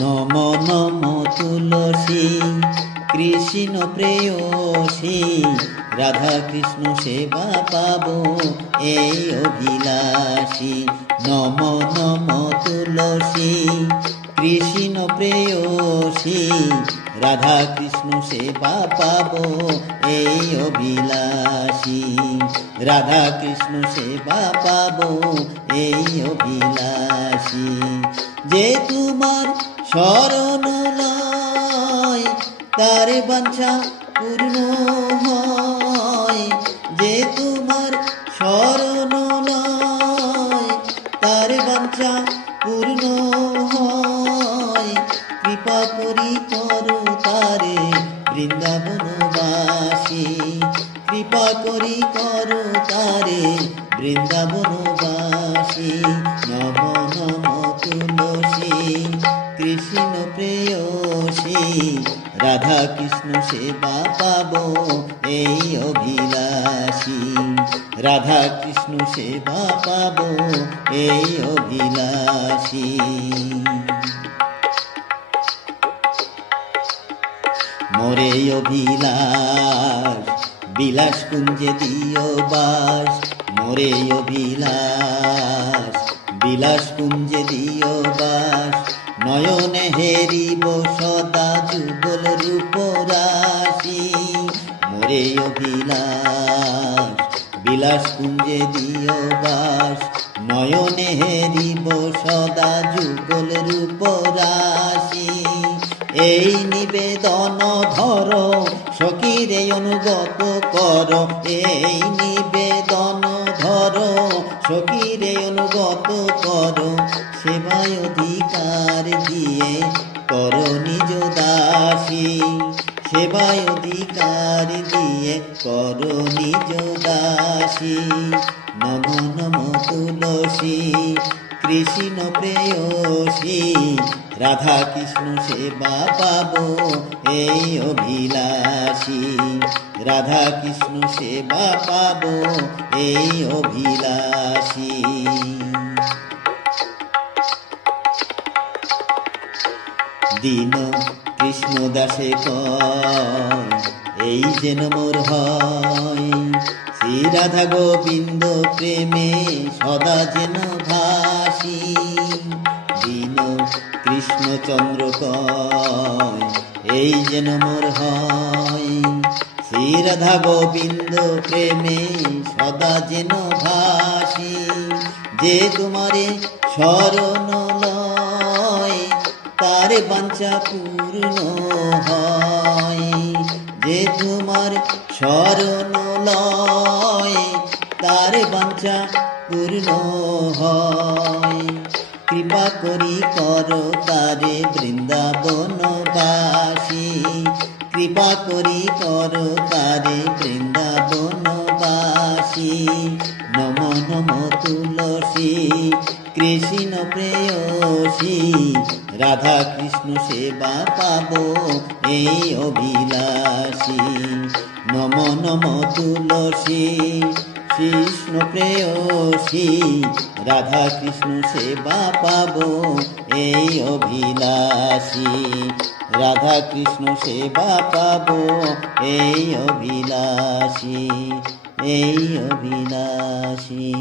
নম নম তুলসী কৃষ্ণ প্রেয়সী, রাধা কৃষ্ণ সেবা পাবো এই অভিলাষী। নম নম তুলসী কৃষ্ণ প্রেয়সী, রাধা কৃষ্ণ সেবা পাবো এই অভিলাষী। রাধা কৃষ্ণ সেবা পাবো এই অভিলাষী। যে তোমার শরণ লয় তার বাঞ্ছা পূর্ণ হয়। যে তোমার শরণ লয় তার বাঞ্ছা পূর্ণ হয়। কৃপা করি করো তারে বৃন্দাবনবাসী। কৃপা করি করো তারে বৃন্দাবনবাসী। নম নম তুলসী কৃষ্ণ প্রেয়সী, রাধা কৃষ্ণ সেবা পাবো এই অভিলাষী। রাধা কৃষ্ণ সেবা পাবো এই অভিলাষী। মোরে অভিলাষ বিলাস কুঞ্জে দিও বাস। মোরে অভিলাষ বিলাস কুঞ্জে দিও বাস। নয়নে হেরিব সদা যুগল রূপ রাশি। মোরে অভিলাষ বিলাস কুঞ্জে দিও বাস। নয়নে হেরিব সদা যুগল রূপ রাশি। এই নিবেদন ধর সখীরে অনুগত কর। এই নিবেদন ধর সখীরে অনুগত কর। সেবায় অধিকার দিয়ে কর নিজ দাসী। সেবায় অধিকার দিয়ে কর নিজ দাসী। নম নম তুলসী কৃষ্ণ প্রেয়সী, রাধা কৃষ্ণ সেবা পাবো এই অভিলাষী। রাধা কৃষ্ণ সেবা পাবো এই অভিলাষী। দীন কৃষ্ণ দাসে কয় এই যেন মোর হয়। শ্রী রাধা গোবিন্দ প্রেমে সদা যেন ভাসি। দীন কৃষ্ণচন্দ্র কয় এই যেন মোর হয়। শ্রী রাধা গোবিন্দ প্রেমে সদা যেন ভাসি। যে তোমারে শরণ লয় তার বাঞ্ছা পূর্ণ হয়। যে তোমার শরণ লয় তার বাঞ্ছা পূর্ণ হয়। কৃপা করি করো তারে বৃন্দাবনবাসী। কৃপা করি করো তারে বৃন্দাবনবাসী। নম নম তুলসী কৃষ্ণ প্রেয়সী, রাধা কৃষ্ণ সেবা পাবো এই অভিলাষী। নম নম তুলসী কৃষ্ণ প্রেয়সী, রাধা কৃষ্ণ সেবা পাবো এই অভিলাষী। রাধা কৃষ্ণ সেবা পাবো এই অভিলাষী, এই অভিলাষী।